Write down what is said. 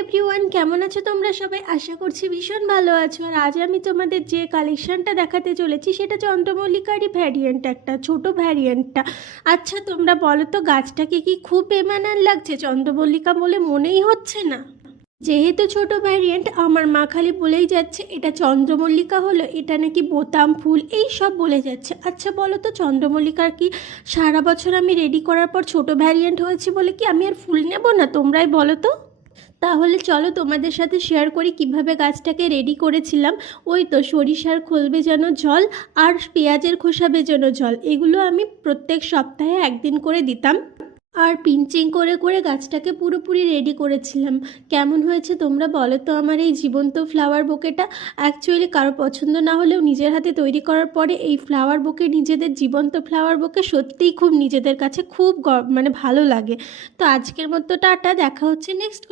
Everyone, কেমন আছো তোমরা সবাই? আশা করছি ভীষণ ভালো আছো। আর আজ আমি তোমাদের যে কালেকশনটা দেখাতে চলেছি সেটা চন্দ্রমল্লিকারই ভ্যারিয়েন্ট, একটা ছোট ভ্যারিয়েন্টটা। আচ্ছা তোমরা বলো তো, গাছটাকে কি খুব বেমানান লাগছে? চন্দ্রমল্লিকা বলে মনেই হচ্ছে না। যেহেতু ছোট ভ্যারিয়েন্ট, আমার মা খালি বলেই যাচ্ছে এটা চন্দ্রমল্লিকা হলো, এটা নাকি বোতাম ফুল, এই সব বলে যাচ্ছে। আচ্ছা বলো তো, চন্দ্রমল্লিকার কি সারা বছর আমি রেডি করার পর ছোট ভ্যারিয়েন্ট হয়েছে বলে কি আমি আর ফুল নেব না? তোমরাই বলো তো। তাহলে চলো তোমাদের সাথে শেয়ার করি কিভাবে গাছটাকে রেডি করেছিলাম। ওই তো সরিষার খোল ভেজানো জল আর পেঁয়াজের খোসা ভেজানো জল, এগুলো আমি প্রত্যেক সপ্তাহে একদিন করে দিতাম। আর পিঞ্চিং করে করে গাছটাকে পুরোপুরি রেডি করেছিলাম। কেমন হয়েছে তোমরা বলো তো আমার এই জীবন্ত ফ্লাওয়ার বোকেটা? অ্যাকচুয়ালি কারো পছন্দ না হলেও নিজের হাতে তৈরি করার পরে এই ফ্লাওয়ার বোকে, নিজেদের জীবন্ত ফ্লাওয়ার বোকে সত্যিই খুব নিজেদের কাছে খুব মানে ভালো লাগে। তো আজকের মতো টাটা, দেখা হচ্ছে নেক্সট